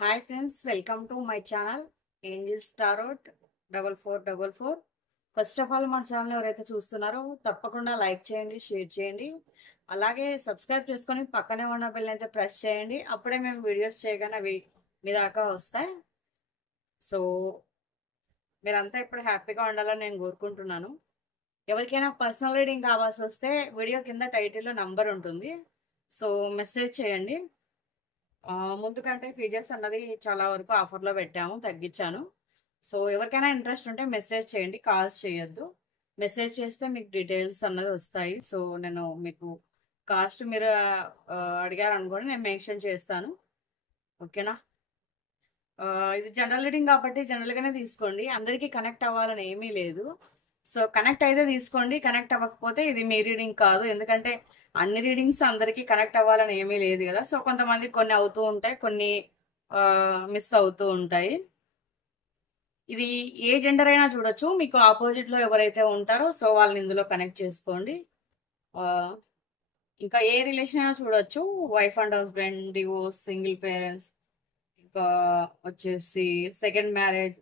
Hi friends, welcome to my channel angels tarot 4444. First of all మన channel ఎవరైతే చూస్తున్నారో తప్పకుండా లైక్ చేయండి, షేర్ చేయండి, అలాగే సబ్స్క్రైబ్ చేసుకొని పక్కనే ఉన్న బెల్ అయితే ప్రెస్ చేయండి. అప్పుడే మేము వీడియోస్ చేయగానే అవి మీ దాకా వస్తాయి. సో మీరంతా ఇప్పుడు హ్యాపీగా ఉండాలని నేను కోరుకుంటున్నాను. ఎవరికైనా పర్సనల్ రీడింగ్ కావాల్సి వస్తే వీడియో కింద టైటిల్లో నంబర్ ఉంటుంది, సో మెసేజ్ చేయండి. ముందు కంటే ఫీచర్స్ అన్నది చాలా వరకు ఆఫర్లో పెట్టాము, తగ్గించాను. సో ఎవరికైనా ఇంట్రెస్ట్ ఉంటే మెసేజ్ చేయండి, కాల్స్ చేయొద్దు. మెసేజ్ చేస్తే మీకు డీటెయిల్స్ అన్నది వస్తాయి. సో నేను మీకు కాస్ట్ మీరు అడిగారు అనుకోండి, నేను మెన్షన్ చేస్తాను. ఓకేనా? ఇది జనరల్ రీడింగ్ కాబట్టి జనరల్గానే తీసుకోండి, అందరికీ కనెక్ట్ అవ్వాలని ఏమీ లేదు. సో కనెక్ట్ అయితే తీసుకోండి, కనెక్ట్ అవ్వకపోతే ఇది మీ రీడింగ్ కాదు. ఎందుకంటే అన్ని రీడింగ్స్ అందరికీ కనెక్ట్ అవ్వాలని ఏమీ లేదు కదా. సో కొంతమంది కొన్ని అవుతూ ఉంటాయి, కొన్ని మిస్ అవుతూ ఉంటాయి. ఇది ఏ జెండర్ అయినా చూడొచ్చు. మీకు ఆపోజిట్లో ఎవరైతే ఉంటారో సో వాళ్ళని ఇందులో కనెక్ట్ చేసుకోండి. ఇంకా ఏ రిలేషన్ అయినా చూడొచ్చు. Wife and husband, divorce, single parents, ఇంకా వచ్చేసి second marriage,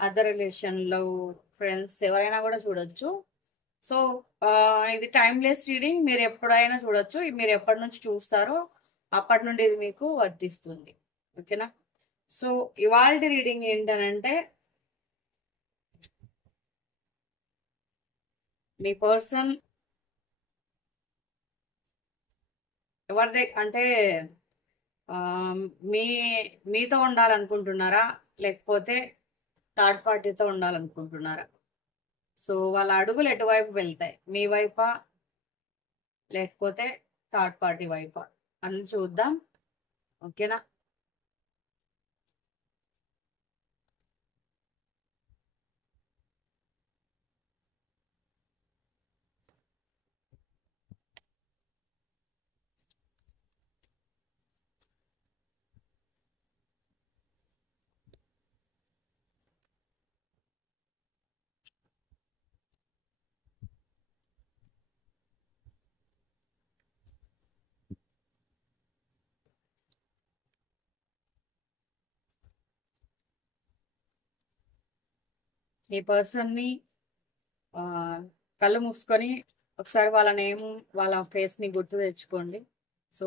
other relation, love, friends, ఎవరైనా కూడా చూడొచ్చు. సో ఇది టైమ్లెస్ రీడింగ్, మీరు ఎప్పుడైనా చూడొచ్చు. మీరు ఎప్పటి నుంచి చూస్తారో అప్పటి నుండి ఇది మీకు వర్తిస్తుంది. ఓకేనా? సో ఇవాళ రీడింగ్ ఏంటనంటే, మీ పర్సన్ ఎవరిదే అంటే మీ మీతో ఉండాలనుకుంటున్నారా, లేకపోతే థర్డ్ పార్టీతో ఉండాలనుకుంటున్నారా? సో వాళ్ళ అడుగులు ఎటువైపు వెళ్తాయి, మీ వైపా లేకపోతే థర్డ్ పార్టీ వైపా అని చూద్దాం. ఓకేనా? మీ పర్సన్ని కళ్ళు మూసుకొని ఒకసారి వాళ్ళ నేమ్, వాళ్ళ ఫేస్ని గుర్తు తెచ్చుకోండి. సో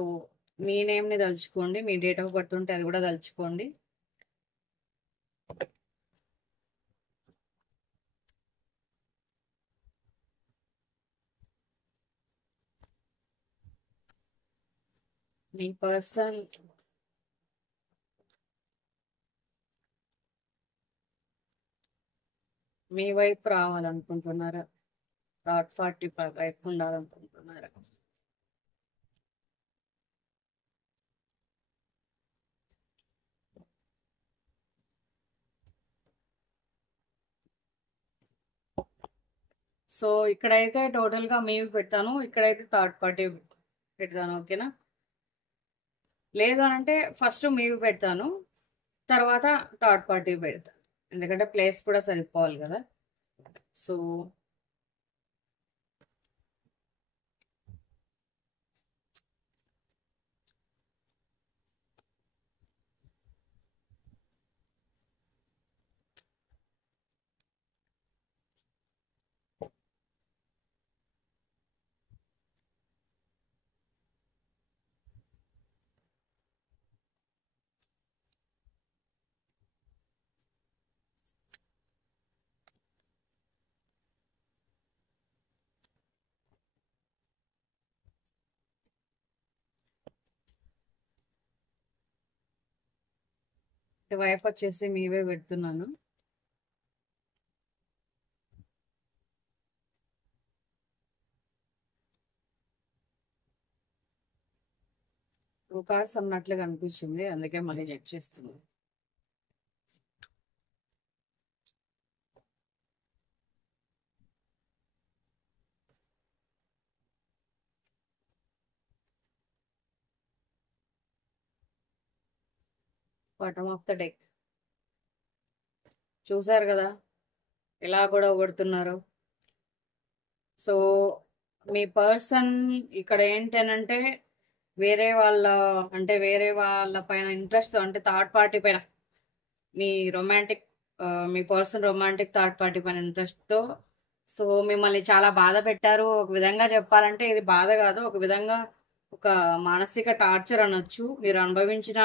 మీ నేమ్ని తలుచుకోండి, మీ డేట్ ఆఫ్ బర్త్ ఉంటే అది కూడా తలుచుకోండి. మీ పర్సన్ మీ వైపు రావాలనుకుంటున్నారా, థర్డ్ పార్టీ వైపు ఉండాలనుకుంటున్నారా? సో ఇక్కడైతే టోటల్గా మీవి పెడతాను, ఇక్కడైతే థర్డ్ పార్టీ పెడతాను. ఓకేనా? లేదు అని అంటే ఫస్ట్ మీవి పెడతాను, తర్వాత థర్డ్ పార్టీ పెడతాను, ఎందుకంటే ప్లేస్ కూడా సరిపోవాలి కదా. సో ఇటువైపు వచ్చేసి మీవే పెడుతున్నాను. టూ కార్డ్స్ అన్నట్లుగా అనిపించింది, అందుకే మళ్ళీ చెక్ చేస్తున్నాను. బాటమ్ ఆఫ్ ద డెక్ చూసారు కదా ఎలా గొడవ పడుతున్నారు. సో మీ పర్సన్ ఇక్కడ ఏంటనంటే వేరే వాళ్ళ వేరే వాళ్ళ పైన ఇంట్రెస్ట్, అంటే థర్డ్ పార్టీ పైన మీ రొమాంటిక్ మీ పర్సన్ రొమాంటిక్ థర్డ్ పార్టీ పైన ఇంట్రెస్ట్‌తో సో, మిమ్మల్ని చాలా బాధ పెట్టారు. ఒక విధంగా చెప్పాలంటే ఇది బాధ గాదు. ఒక విధంగా ఒక మానసిక టార్చర్ అనొచ్చు. మీరు అనుభవించిన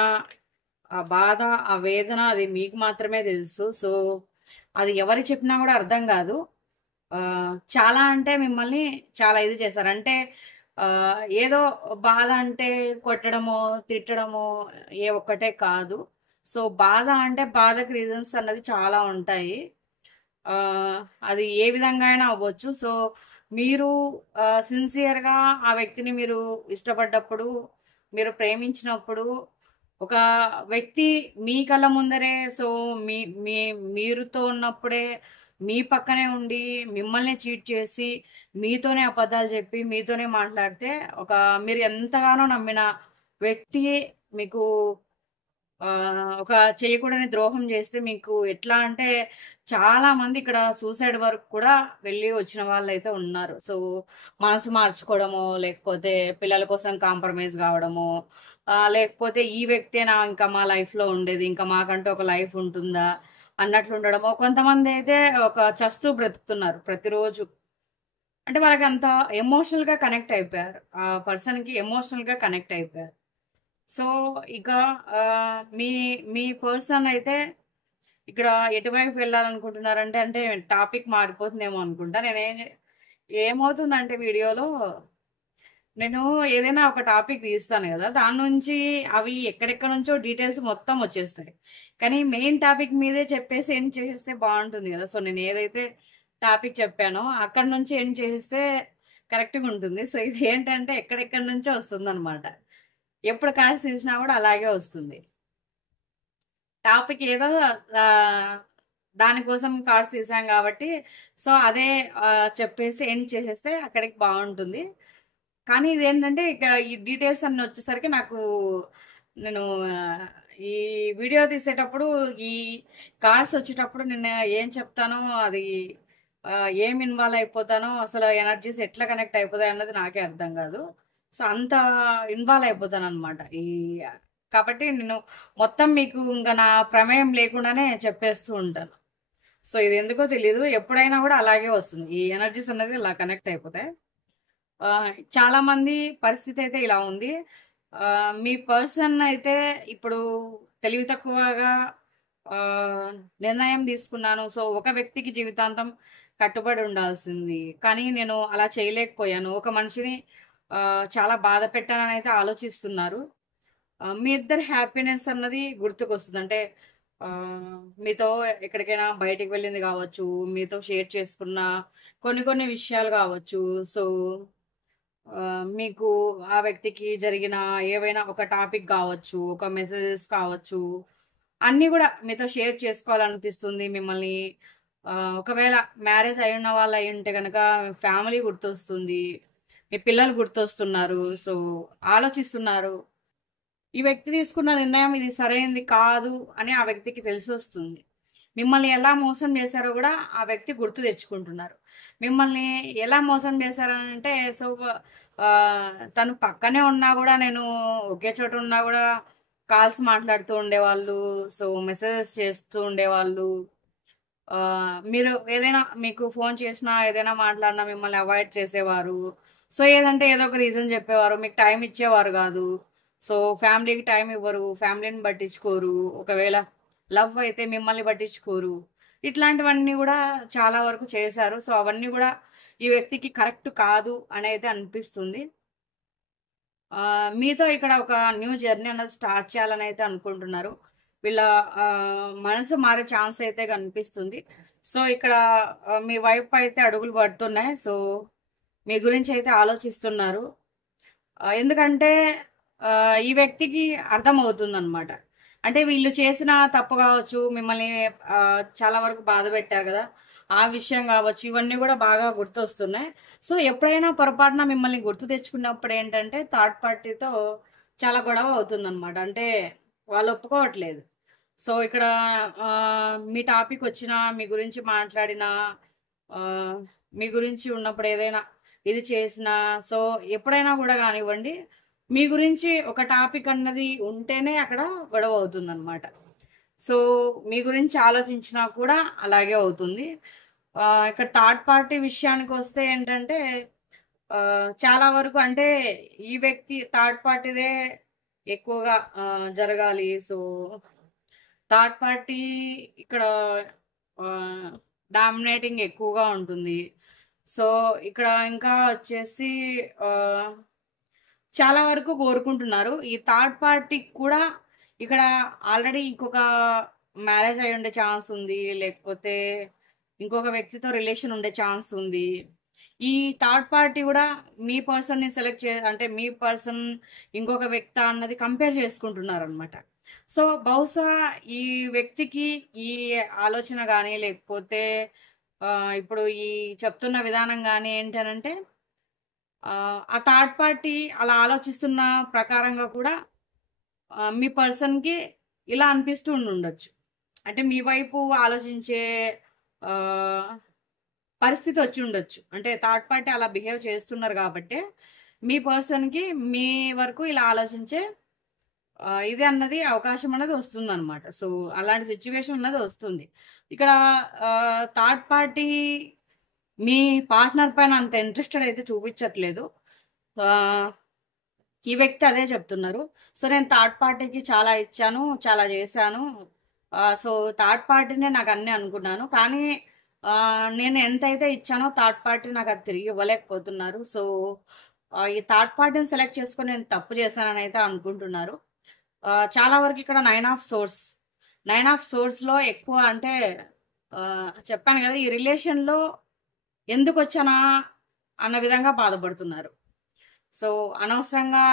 ఆ బాధ, ఆ వేదన అది మీకు మాత్రమే తెలుసు. సో, అది ఎవరికి చెప్పినా గూడా అర్థం గాదు. చాలా అంటే మిమ్మల్ని చాలా ఇది చేశారు. అంటే ఏదో బాధ అంటే కొట్టడమో, తిట్టడమో ఏ ఒక్కటే కాదు. సో, బాధ అంటే బాధకి రీజన్స్ అన్నది చాలా ఉంటాయి. ఆహ్, అది ఏ విధంగా అయినా అవ్వచ్చు. సో, మీరు సిన్సియర్‌గా ఆ వ్యక్తిని మీరు ఇష్టపడ్డప్పుడు, మీరు ప్రేమించినప్పుడు, ఒక వ్యక్తి మీ కళ్ళ ముందరే సో, మీ మీ మీరుతో ఉన్నప్పుడే మీ పక్కనే ఉండి, మిమ్మల్నే చీట్ చేసి, మీతోనే అబద్ధాలు చెప్పి, మీతోనే మాట్లాడితే, మీరు ఎంతగానో నమ్మిన వ్యక్తి మీకు ఒక చేయకూడని ద్రోహం చేస్తే మీకు ఎట్లా అంటే చాలా మంది ఇక్కడ సూసైడ్ వరకు కూడా వెళ్ళి వచ్చిన వాళ్ళైతే ఉన్నారు. సో, మనసు మార్చుకోవడమో, లేకపోతే పిల్లల కోసం కాంప్రమైజ్ కావడమో, లేకపోతే ఈ వ్యక్తేనా ఇంకా మా లైఫ్‌లో ఉండేది. ఇంకా మాకంటూ ఒక లైఫ్ ఉంటుందా అన్నట్లు ఉండడమో. కొంతమందైతే ఒక చస్తూ బ్రతుకుతున్నారు ప్రతిరోజు. అంటే వాళ్ళకంత ఎమోషనల్‌గా కనెక్ట్ అయిపోయారు. ఆ పర్సన్‌కి ఎమోషనల్‌గా కనెక్ట్ అయిపోయారు. సో, ఇక మీ మీ పర్సన్ అయితే ఇక్కడ ఎటువైపు వెళ్ళాలనుకుంటున్నారంటే, టాపిక్ మారిపోతుందేమో అనుకుంటా. ఏమవుతుందంటే వీడియోలో నేను ఏదైనా ఒక టాపిక్ తీస్తాను గదా! దాని నుంచి అవి ఎక్కడెక్కడి నుంచో డీటెయిల్స్ మొత్తం వచ్చేస్తాయి. కానీ మెయిన్ టాపిక్ మీదే చెప్పేసి ఎండ్ చేసేస్తే బావుంటుంది గదా! సో, నేను ఏదైతే టాపిక్ చెప్పానో అక్కడి నుంచి ఎండ్ చేసేస్తే కరెక్ట్‌గా ఉంటుంది. సో, ఇదేంటంటే ఎక్కడెక్కడి నుంచో వస్తుందనమాట. ఎప్పుడు కార్డ్స్ తీసినా గూడా అలాగే వస్తుంది. టాపిక్ ఏదో దానికోసం కార్డ్స్ తీసాం గాబట్టి, సో, అదే చెప్పేసి ఎండ్ చేసేస్తే అక్కడికి బావుంటుంది. కానీ ఇదేంటంటే, ఇక ఈ డీటెయిల్స్ అన్నీ వచ్చేసరికి నేను ఈ వీడియో తీసేటప్పుడు, ఈ కార్డ్స్ వచ్చేటప్పుడు నేను ఏం చెప్తానో, అది ఏం ఇన్వాల్వ్ అయిపోతానో, అసలు ఎనర్జీస్ ఎట్లా కనెక్ట్ అయిపోతాయన్నది నాకే అర్థం గాదు. సో, అంత ఇన్వాల్వ్ అయిపోతాననమాట. కాబట్టి నేను మొత్తం మీకు ఇంక నా ప్రమేయం లేకుండానే చెప్పేస్తూ ఉంటాను. సో, ఇది ఎందుకో తెలీదు. ఎప్పుడైనా గూడా అలాగే వస్తుంది. ఈ ఎనర్జీస్ అనేది ఇలా కనెక్ట్ అయిపోతాయి. చాలా మంది పరిస్థితి అయితే ఇలా ఉంది. మీ పర్సన్ అయితే ఇప్పుడు తెలివి తక్కువగా ఆహ్, నిర్ణయం తీసుకున్నాను. సో, ఒక వ్యక్తికి జీవితాంతం కట్టుబడి ఉండాల్సింది. కానీ నేను అలా చేయలేకపోయాను. ఒక మనిషిని చాలా బాధ పెట్టాననైతే ఆలోచిస్తున్నారు. మీ ఇద్దరి హ్యాపీనెస్ అన్నది గుర్తుకొస్తుంది. అంటే మీతో ఎక్కడికైనా బయటికి వెళ్ళింది కావచ్చు, మీతో షేర్ చేసుకున్న కొన్ని కొన్ని విషయాలు కావచ్చు. సో, మీకు ఆ వ్యక్తికి జరిగిన ఏవైనా ఒక టాపిక్ కావచ్చు, ఒక మెసేజెస్ కావచ్చు, అన్నీ గూడా మీతో షేర్ చేసుకోవాలనిపిస్తుంది. మిమ్మల్ని ఒకవేళ మ్యారేజ్ అయ్యున్న వాళ్ళు అయ్యుంటే గనక ఫ్యామిలీ గుర్తొస్తుంది. మీ పిల్లలు గుర్తొస్తున్నారు. సో, ఆలోచిస్తున్నారు. ఈ వ్యక్తి తీసుకున్న నిర్ణయం ఇది సరైనది కాదు అని ఆ వ్యక్తికి తెలిసొస్తుంది. మిమ్మల్ని ఎలా మోసం చేశారో గూడా ఆ వ్యక్తి గుర్తు తెచ్చుకుంటున్నారు. మిమ్మల్ని ఎలా మోసం చేశారనంటే సో, తను పక్కనే ఉన్నా గూడా ఒకే చోట ఉన్నా గూడా కాల్స్ మాట్లాడుతూ ఉండేవాళ్ళు. సో, మెసేజెస్ చేస్తూ ఉండేవాళ్ళు. మీరు ఏదైనా మీకు ఫోను చేసినా, ఏదైనా మాట్లాడినా మిమ్మల్ని అవాయిడ్ చేసేవారు. సో, ఏదంటే ఏదో ఒక రీజన్ చెప్పేవారు. మీకు టైం ఇచ్చేవారు గాదు. సో, ఫ్యామిలీకి టైం ఇవ్వరు. ఫ్యామిలీని పట్టించుకోరు. ఒకవేళ లవ్ అయితే మిమ్మల్ని పట్టించుకోరు. ఇట్లాంటివన్నీ గూడా చాలా వరకు చేశారు. సో, అవన్నీ గూడా ఈ వ్యక్తికి కరెక్ట్ కాదు అనైతే అనిపిస్తుంది. మీతో ఇక్కడ ఒక న్యూ జర్నీ అన్నది స్టార్ట్ చేయాలనైతే అనుకుంటున్నారు. వీళ్ళ మనసు మారే ఛాన్స్ అయితే కనిపిస్తుంది. సో, ఇక్కడ మీ వైపు అయితే అడుగులు పడుతున్నాయి. సో, మీ గురించి అయితే ఆలోచిస్తున్నారు. ఎందుకంటే ఈ వ్యక్తికి అర్థమవుతుందనమాట. అంటే వీళ్ళు చేసిన తప్పు కావచ్చు, మిమ్మల్ని చాలా వరకు బాధపెట్టారు గదా! ఆ విషయం గావచ్చు, ఇవన్నీ గూడా బాగా గుర్తొస్తున్నాయి. సో, ఎప్పుడైనా పొరపాటున మిమ్మల్ని గుర్తు తెచ్చుకున్నప్పుడేంటంటే, థర్డ్ పార్టీతో చాలా గొడవ అవుతుందనమాట. అంటే వాళ్ళు ఒప్పుకోవట్లేదు. సో, ఇక్కడ మీ టాపికొచ్చినా, మీ గురించి మాట్లాడినా, ఆహ్, మీ గురించి ఉన్నప్పుడు ఏదైనా ఇది చేసినా, సో, ఎప్పుడైనా గూడా గానివ్వండి, మీ గురించి ఒక టాపిక్ అన్నది ఉంటేనే అక్కడ గొడవ అవుతుంది అనమాట. సో మీ గురించి ఆలోచించినా కూడా అలాగే అవుతుంది. ఇక్కడ థర్డ్ పార్టీ విషయానికి వస్తే ఏంటంటే చాలా వరకు అంటే ఈ వ్యక్తి థర్డ్ పార్టీదే ఎక్కువగా జరగాలి. సో థర్డ్ పార్టీ ఇక్కడ డామినేటింగ్ ఎక్కువగా ఉంటుంది. సో ఇక్కడ ఇంకా వచ్చేసి ఆ, చాలా వరకు కోరుకుంటున్నారు. ఈ థర్డ్ పార్టీకి కూడా ఇక్కడ ఆల్రెడీ ఇంకొక మ్యారేజ్ అయి ఉండే ఛాన్స్ ఉంది, లేకపోతే ఇంకొక వ్యక్తితో రిలేషన్ ఉండే ఛాన్స్ ఉంది. ఈ థర్డ్ పార్టీ కూడా మీ పర్సన్ ని సెలెక్ట్ అంటే మీ పర్సన్ ఇంకొక వ్యక్తి అన్నది కంపేర్ చేసుకుంటున్నారు అనమాట. సో బహుశా ఈ వ్యక్తికి ఈ ఆలోచన కానీ లేకపోతే ఇప్పుడు ఈ చెప్తున్న విధానం కానీ ఏంటనంటే ఆ థర్డ్ పార్టీ అలా ఆలోచిస్తున్న ప్రకారంగా కూడా మీ పర్సన్కి ఇలా అనిపిస్తూ ఉండొచ్చు. అంటే మీ వైపు ఆలోచించే ఆ, పరిస్థితి వచ్చి ఉండొచ్చు. అంటే థర్డ్ పార్టీ అలా బిహేవ్ చేస్తున్నారు కాబట్టి మీ పర్సన్కి మీ వరకు ఇలా ఆలోచించే ఇది అన్నది అవకాశం అన్నది వస్తుంది అనమాట. సో అలాంటి సిచ్యువేషన్ అన్నది వస్తుంది. ఇక్కడ థర్డ్ పార్టీ మీ పార్ట్నర్ పైన అంత ఇంట్రెస్టెడ్ అయితే చూపించట్లేదు. ఈ వ్యక్తి అదే చెప్తున్నారు. సో నేను థర్డ్ పార్టీకి చాలా ఇచ్చాను, చాలా చేశాను. సో థర్డ్ పార్టీనే నాకు అన్నీ అనుకున్నాను, కానీ నేను ఎంతైతే ఇచ్చానో థర్డ్ పార్టీ నాకు అది తిరిగి ఇవ్వలేకపోతున్నారు. సో ఈ థర్డ్ పార్టీని సెలెక్ట్ చేసుకొని నేను తప్పు చేశానని అయితే అనుకుంటున్నారు. చాలా వరకు ఇక్కడ 9 ఆఫ్ సోర్స్, 9 ఆఫ్ సోర్స్లో ఎక్కువ అంటే చెప్పాను కదా, ఈ రిలేషన్లో ఎందుకు వచ్చానా అన్న విధంగా బాధపడుతున్నారు. సో అనవసరంగా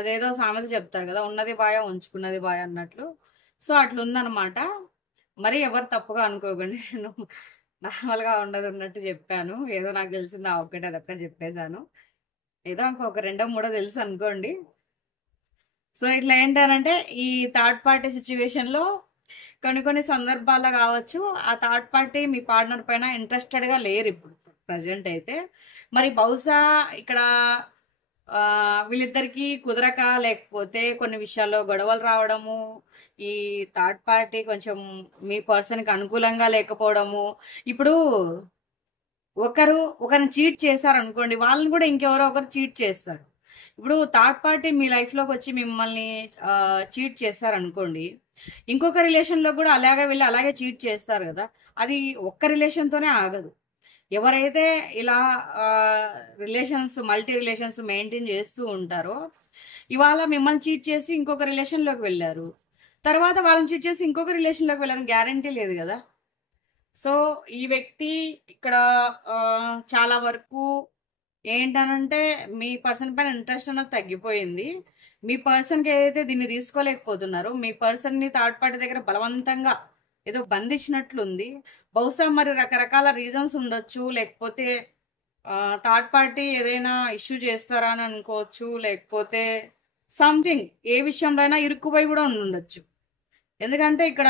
అదేదో సామెత చెప్తారు కదా, ఉన్నది బాయ ఉంచుకున్నది బాయ అన్నట్లు. సో అట్లుందనమాట. మరి ఎవరు తప్పుగా అనుకోకండి, నేను నార్మల్గా ఉండదు ఉన్నట్టు చెప్పాను. ఏదో నాకు తెలిసింది ఆ ఒక్కటే అదొక్కటి చెప్పేశాను. ఏదో ఇంకొక రెండో మూడో తెలుసు అనుకోండి. సో ఇట్లా ఏంటనంటే ఈ థర్డ్ పార్టీ సిచ్యువేషన్లో కొన్ని సందర్భాల్లో కావచ్చు ఆ థర్డ్ పార్టీ మీ పార్ట్నర్ పైన ఇంట్రెస్టెడ్గా లేరు ఇప్పుడు ప్రజెంట్ అయితే. మరి బహుశా ఇక్కడ వీళ్ళిద్దరికి కుదరక లేకపోతే కొన్ని విషయాల్లో గొడవలు రావడము, ఈ థర్డ్ పార్టీ కొంచెం మీ పర్సన్కి అనుకూలంగా లేకపోవడము. ఇప్పుడు ఒకరిని చీట్ చేశారనుకోండి, వాళ్ళని కూడా ఇంకెవరో ఒకరు చీట్ చేస్తారు. ఇప్పుడు థర్డ్ పార్టీ మీ లైఫ్లోకి వచ్చి మిమ్మల్ని చీట్ చేశారనుకోండి, ఇంకొక రిలేషన్లో కూడా అలాగే వెళ్ళి అలాగే చీట్ చేస్తారు కదా. అది ఒక్క రిలేషన్తోనే ఆగదు. ఎవరైతే ఇలా మల్టీ రిలేషన్స్ మెయింటైన్ చేస్తూ ఉంటారో, ఇవాళ మిమ్మల్ని చీట్ చేసి ఇంకొక రిలేషన్లోకి వెళ్ళారు, తర్వాత వాళ్ళని చీట్ చేసి ఇంకొక రిలేషన్లోకి వెళ్ళారని గ్యారంటీ లేదు కదా. సో ఈ వ్యక్తి ఇక్కడ చాలా వరకు ఏంటనంటే మీ పర్సన్ పైన ఇంట్రెస్ట్ అన్నది తగ్గిపోయింది. మీ పర్సన్కి ఏదైతే దీన్ని తీసుకోలేకపోతున్నారో, మీ పర్సన్ని థర్డ్ పార్టీ దగ్గర బలవంతంగా ఏదో బంధించినట్లుంది. బహుశా మరి రకరకాల రీజన్స్ ఉండొచ్చు, లేకపోతే థర్డ్ పార్టీ ఏదైనా ఇష్యూ చేస్తారా అని అనుకోవచ్చు, లేకపోతే సంథింగ్ ఏ విషయంలో అయినా ఇరుక్కుపోయి కూడా ఉండొచ్చు. ఎందుకంటే ఇక్కడ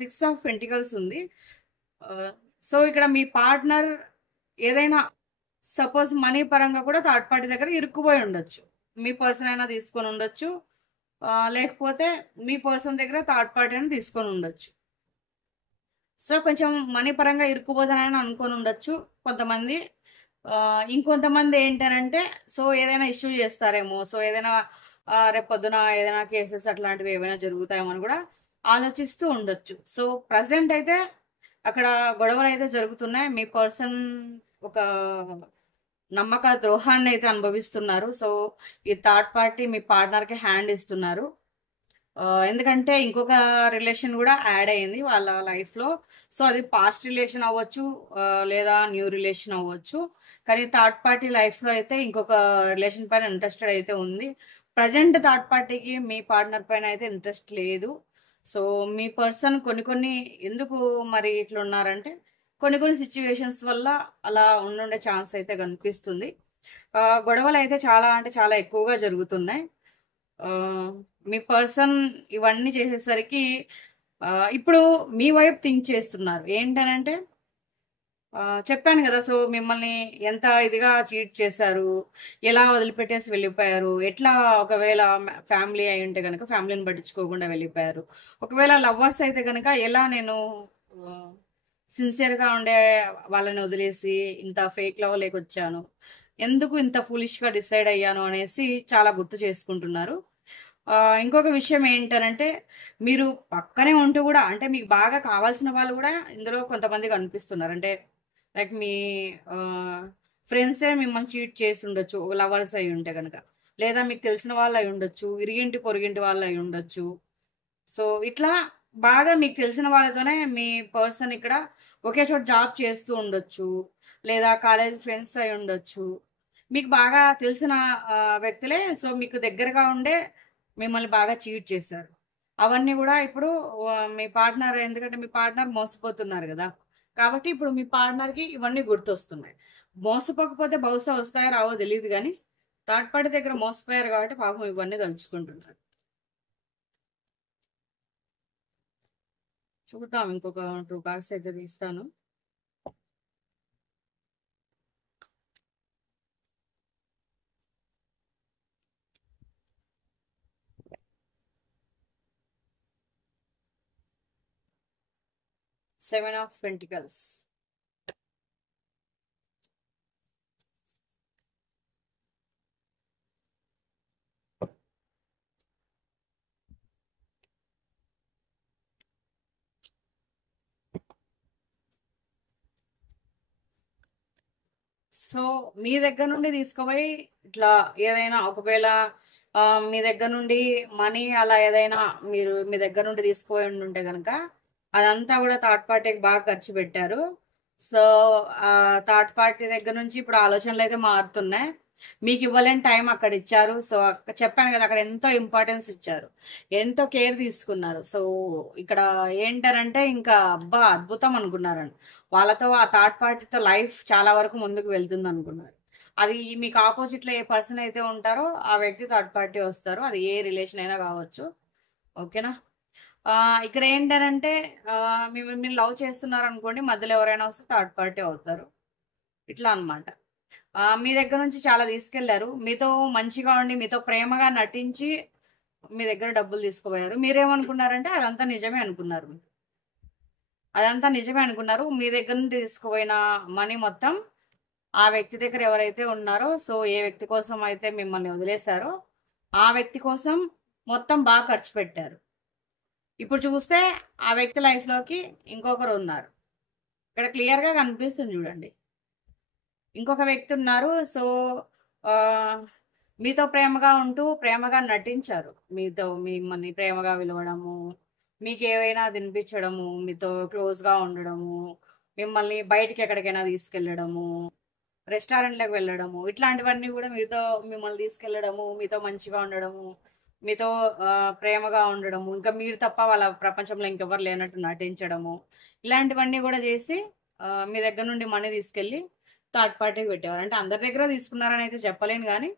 6 ఆఫ్ పెంటికల్స్ ఉంది. సో ఇక్కడ మీ పార్ట్నర్ ఏదైనా సపోజ్ మనీ పరంగా కూడా థర్డ్ పార్టీ దగ్గర ఇరుక్కుపోయి ఉండొచ్చు. మీ పర్సన్ అయినా తీసుకొని ఉండొచ్చు, లేకపోతే మీ పర్సన్ దగ్గర థర్డ్ పార్టీ అయినా తీసుకొని ఉండొచ్చు. సో కొంచెం మనీ పరంగా ఇరుక్కుపోతానని అనుకొని ఉండొచ్చు కొంతమంది. ఇంకొంతమంది ఏంటనంటే సో ఏదైనా ఇష్యూ చేస్తారేమో, సో ఏదైనా రేపు పొద్దున ఏదైనా కేసెస్ అట్లాంటివి ఏమైనా జరుగుతాయేమో అని కూడా ఆలోచిస్తూ ఉండొచ్చు. సో ప్రజెంట్ అయితే అక్కడ గొడవలు అయితే జరుగుతున్నాయి. మీ పర్సన్ ఒక నమ్మక ద్రోహాన్ని అయితే అనుభవిస్తున్నారు. సో ఈ థర్డ్ పార్టీ మీ పార్ట్నర్కి హ్యాండ్ ఇస్తున్నారు. ఎందుకంటే ఇంకొక రిలేషన్ కూడా యాడ్ అయ్యింది వాళ్ళ లైఫ్లో. సో అది పాస్ట్ రిలేషన్ అవ్వచ్చు, లేదా న్యూ రిలేషన్ అవ్వచ్చు. కానీ థర్డ్ పార్టీ లైఫ్లో అయితే ఇంకొక రిలేషన్ పైన ఇంట్రెస్టెడ్ అయితే ఉంది. ప్రజెంట్ థర్డ్ పార్టీకి మీ పార్ట్నర్ పైన అయితే ఇంట్రెస్ట్ లేదు. సో మీ పర్సన్ కొన్ని ఎందుకు మరి ఇట్లా ఉన్నారంటే కొన్ని సిచ్యువేషన్స్ వల్ల అలా ఉండే ఛాన్స్ అయితే కనిపిస్తుంది. గొడవలు అయితే చాలా అంటే చాలా ఎక్కువగా జరుగుతున్నాయి. మీ పర్సన్ ఇవన్నీ చేసేసరికి ఇప్పుడు మీ వైపు థింక్ చేస్తున్నారు ఏంటనంటే చెప్పాను కదా! సో, మిమ్మల్ని ఎంత ఇదిగా చీట్ చేశారు, ఎలా వదిలిపెట్టేసి వెళ్ళిపోయారు, ఎట్లా ఒకవేళ ఫ్యామిలీ అయ్యుంటే గనక ఫ్యామిలీని పట్టించుకోకుండా వెళ్ళిపోయారు. ఒకవేళ లవర్స్ అయితే గనక ఎలా నేను ఆహ్, సిన్సియర్‌గా ఉండే వాళ్ళని వదిలేసి ఇంత ఫేక్ లవ్‌లోకొచ్చాను. ఎందుకు ఇంత ఫూలిష్‌గా డిసైడ్ అయ్యాను అనేసి చాలా గుర్తు చేసుకుంటున్నారు. ఇంకొక విషయం ఏంటనంటే, మీరు పక్కనే ఉంటూ గూడా అంటే మీకు బాగా కావాల్సిన వాళ్ళు గూడా ఇందులో కొంతమంది కనిపిస్తున్నారు. అంటే లైక్ మీ ఆహ్, ఫ్రెండ్సే మిమ్మల్ని చీట్ చేసుండొచ్చు. లవర్స్ అయ్యుంటే గనక. లేదా మీకు తెలిసిన వాళ్ళు అయ్యుండొచ్చు. ఇరిగింటి, పొరుగింటి వాళ్ళు అయ్యుండొచ్చు. సో, ఇట్లా బాగా మీకు తెలిసిన వాళ్ళతోనే మీ పర్సన్ ఇక్కడ ఒకే చోట జాబ్ చేస్తూ ఉండొచ్చు. లేదా కాలేజ్ ఫ్రెండ్స్ అయ్యుండొచ్చు. మీకు బాగా తెలిసిన వ్యక్తులే సో, మీకు దగ్గరగా ఉండే మిమ్మల్ని బాగా చీట్ చేశారు. అవన్నీ గూడా ఇప్పుడు మీ పార్ట్నర్ ఎందుకంటే మీ పార్ట్నర్ మోసపోతున్నారు గదా! కాబట్టి ఇప్పుడు మీ పార్ట్నర్‌కి ఇవన్నీ గుర్తొస్తున్నాయి. మోసపోకపోతే బహుశా వస్తాయో రావో తెలీదు గానీ, థర్డ్ పార్టీ దగ్గర మోసపోయారు గాబట్టి పాపం ఇవన్నీ తలుచుకుంటున్నారు. చూద్దాం ఇంకొక 2 కార్డ్స్ అయితే తీస్తాను. Seven of pentacles. సో, మీ దగ్గర నుండి తీసుకుపోయి ఇట్లా ఏదైనా ఒకవేళ మీ దగ్గర నుండి మనీ అలా ఏదైనా మీరు మీ దగ్గర నుండి తీసుకుపోయి ఉండుంటే గనక, అదంతా గూడా థర్డ్ పార్టీకి బాగా ఖర్చు పెట్టారు. సో, థర్డ్ పార్టీ దగ్గర నుంచి ఇప్పుడు ఆలోచనలయితే మారుతున్నాయి. మీకివ్వలేని టైం అక్కడిచ్చారు. సో, చెప్పాను గదా! అక్కడ ఎంతో ఇంపార్టెన్స్ ఇచ్చారు. ఎంతో కేర్ తీసుకున్నారు. సో, ఇక్కడ ఏంటనంటే ఇంకా అబ్బా! అద్భుతం అనుకున్నారండి. వాళ్ళతో ఆ థర్డ్ పార్టీతో లైఫ్ చాలా వరకు ముందుకు వెళ్తుందనుకున్నారు. అది మీకు ఆపోజిట్‌లో ఏ పర్సన్ అయితే ఉంటారో, ఆ వ్యక్తి థర్డ్ పార్టీ వస్తారు. అది ఏ రిలేషన్ అయినా గావచ్చు. ఓకేనా? ఇక్కడ ఏంటనంటే మిమ్మల్ని మీరు లవ్ చేస్తున్నారనుకోండి, మధ్యలో ఎవరైనా వస్తే థర్డ్ పార్టీ అవుతారు. ఇట్లా అన్నమాట. మీ దగ్గర నుంచి చాలా తీసుకెళ్లారు. మీతో మంచిగా ఉండి, మీతో ప్రేమగా నటించి, మీ దగ్గర డబ్బులు తీసుకుపోయారు. మీరేమనుకున్నారంటే అదంతా నిజమే అనుకున్నారు. అదంతా నిజమే అనుకున్నారు. మీ దగ్గర నుండి తీసుకుపోయిన మనీ మొత్తం ఆ వ్యక్తి దగ్గర ఎవరైతే ఉన్నారో, సో ఏ వ్యక్తి కోసం అయితే మిమ్మల్ని వదిలేశారో, ఆ వ్యక్తి కోసం మొత్తం బాగా ఖర్చు పెట్టారు. ఇప్పుడు చూస్తే ఆ వ్యక్తి లైఫ్‌లోకి ఇంకొకరు ఉన్నారు. ఇక్కడ క్లియర్‌గా కనిపిస్తుంది చూడండి. ఇంకొక వ్యక్తి ఉన్నారు. సో, ఆహ్, మీతో ప్రేమగా ఉంటూ, ప్రేమగా నటించారు. మీతో మిమ్మల్ని ప్రేమగా పిలవడము, మీకేవైనా తినిపించడము, మీతో క్లోజ్‌గా ఉండడము, మిమ్మల్ని బయటికెక్కడికైనా తీసుకెళ్ళడము, రెస్టారెంట్‌లకు వెళ్ళడము, ఇట్లాంటివన్నీ గూడా మిమ్మల్ని తీసుకెళ్ళడము, మీతో మంచిగా ఉండడము, మీతో ప్రేమగా ఉండడము, ఇంకా మీరు తప్ప వాళ్ళ ప్రపంచంలో ఇంకెవ్వరు లేనట్టు నటించడము, ఇలాంటివన్నీ గూడా జేసి మీ దగ్గర నుండి మనీ తీసుకెళ్ళి థర్డ్ పార్టీకి పెట్టేవారు. అంటే అందరి దగ్గర తీసుకున్నారని అయితే చెప్పలేను గానీ,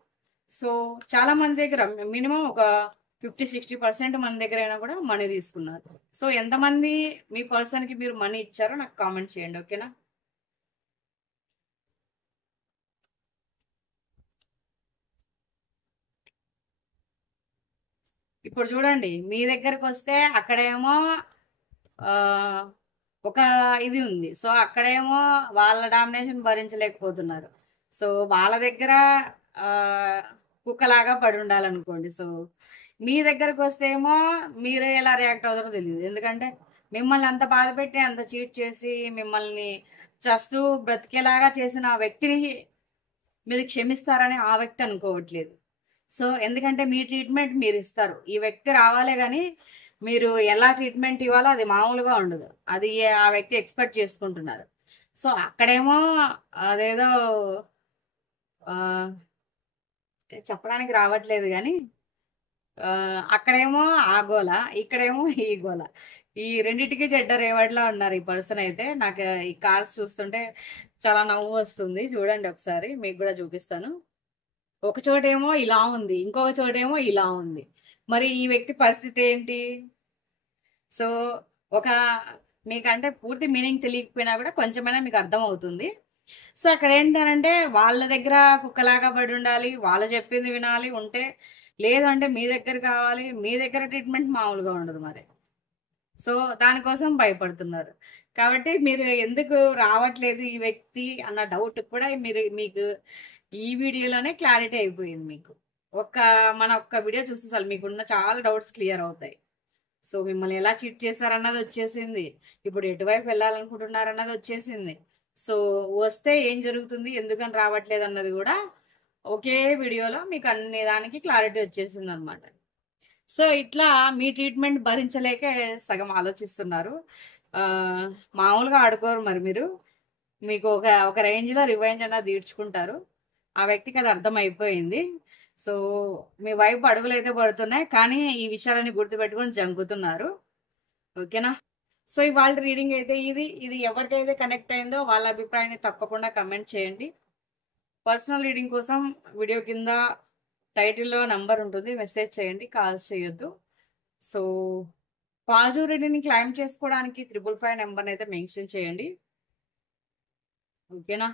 సో చాలా మంది దగ్గర మినిమమ్ ఒక 50, 60% మంది దగ్గరైనా కూడా మనీ తీసుకున్నారు. సో ఎంతమంది మీ పర్సన్‌కి మీరు మనీ ఇచ్చారో నాకు కామెంట్ చేయండి. ఓకేనా? ఇప్పుడు చూడండి మీ దగ్గరకొస్తే అక్కడేమో ఆహ్, ఒక ఇది ఉంది. సో, అక్కడేమో వాళ్ళ డామినేషన్ భరించలేకపోతున్నారు. సో, వాళ్ళ దగ్గర ఆహ్, కుక్కలాగా పడుండాలనుకోండి. సో, మీ దగ్గరకొస్తే ఏమో మీరు ఎలా రియాక్ట్ అవుతారో తెలీదు. ఎందుకంటే మిమ్మల్ని అంత బాధపెట్టి, అంత చీట్ చేసి, మిమ్మల్ని చస్తూ బ్రతికేలాగా చేసిన ఆ వ్యక్తిని మీరు క్షమిస్తారని ఆ వ్యక్తి అనుకోవట్లేదు. సో, ఎందుకంటే మీ ట్రీట్మెంట్ మీరిస్తారు. ఈ వ్యక్తి రావాలే గానీ, మీరు ఎలా ట్రీట్మెంట్ ఇవ్వాలో అది మామూలుగా ఉండదు. అది ఆ వ్యక్తి ఎక్స్‌పెక్ట్ చేసుకుంటున్నారు. సో, అక్కడేమో అదేదో ఆహ్, చెప్పడానికి రావట్లేదు గానీ, అక్కడేమో ఆ గోల, ఇక్కడేమో ఈ గోల. ఈ రెండిటికి చెడ్డ రేవడిలా ఉన్నారు ఈ పర్సన్ అయితే. నాకు ఈ కార్డ్స్ చూస్తుంటే చాలా నవ్వు వస్తుంది. చూడండి ఒకసారి మీకు గూడా చూపిస్తాను. ఒక చోటేమో ఇలా ఉంది. ఇంకొక చోటేమో ఇలా ఉంది. మరి ఈ వ్యక్తి పరిస్థితి ఏంటి? సో, ఒక మీకంటే పూర్తి మీనింగ్ తెలియకపోయినా కూడా కొంచెమైనా మీకు అర్థం అవుతుంది. సో అక్కడ ఏంటంటే వాళ్ళ దగ్గర కుక్కలాగా పడి ఉండాలి, వాళ్ళు చెప్పింది వినాలి ఉంటే, లేదు అంటే మీ దగ్గర కావాలి, మీ దగ్గర ట్రీట్మెంట్ మామూలుగా ఉండదు మరి. సో దానికోసం భయపడుతున్నారు. కాబట్టి మీరు ఎందుకు రావట్లేదు ఈ వ్యక్తి అన్న డౌట్ కూడా మీకు ఈ వీడియోలోనే క్లారిటీ అయిపోయింది మీకు. మన ఒక్క వీడియో చూస్తే చాలు మీకున్న చాలా డౌట్స్ క్లియర్ అవుతాయి. సో మిమ్మల్ని ఎలా చీట్ చేశారన్నది వచ్చేసింది, ఇప్పుడు ఎటువైపు వెళ్ళాలనుకుంటున్నారన్నది వచ్చేసింది. సో వస్తే ఏం జరుగుతుంది, ఎందుకని రావట్లేదు అన్నది కూడా ఒకే వీడియోలో మీకు అన్ని దానికి క్లారిటీ వచ్చేసింది అనమాట. సో ఇట్లా మీ ట్రీట్మెంట్ భరించలేకే సగం ఆలోచిస్తున్నారు. మామూలుగా ఆడుకోరు మరి మీరు, మీకు ఒక రేంజ్లో రివెంజ్ అన్నది తీర్చుకుంటారు. ఆ వ్యక్తికి అది అర్థం అయిపోయింది. సో మీ వైపు అడుగులు అయితే పడుతున్నాయి, కానీ ఈ విషయాలని గుర్తుపెట్టుకొని జంకుతున్నారు. ఓకేనా? సో ఇవాళ రీడింగ్ అయితే ఇది ఎవరికైతే కనెక్ట్ అయిందో వాళ్ళ అభిప్రాయాన్ని తప్పకుండా కమెంట్ చేయండి. పర్సనల్ రీడింగ్ కోసం వీడియో కింద టైటిల్లో నంబర్ ఉంటుంది, మెసేజ్ చేయండి, కాల్స్ చేయొద్దు. సో పాజిటివ్ రీడింగ్ని క్లైమ్ చేసుకోవడానికి 555 నెంబర్ని అయితే మెన్షన్ చేయండి. ఓకేనా?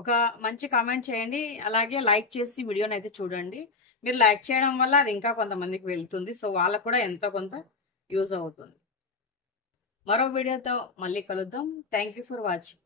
ఒక మంచి కామెంట్ చేయండి, అలాగే లైక్ చేసి వీడియోని అయితే చూడండి. మీరు లైక్ చేయడం వల్ల అది ఇంకా కొంతమందికి వెళ్తుంది. సో వాళ్ళకు కూడా ఎంతో కొంత యూజ్ అవుతుంది. మరో వీడియోతో మళ్ళీ కలుద్దాం. Thank you for watching.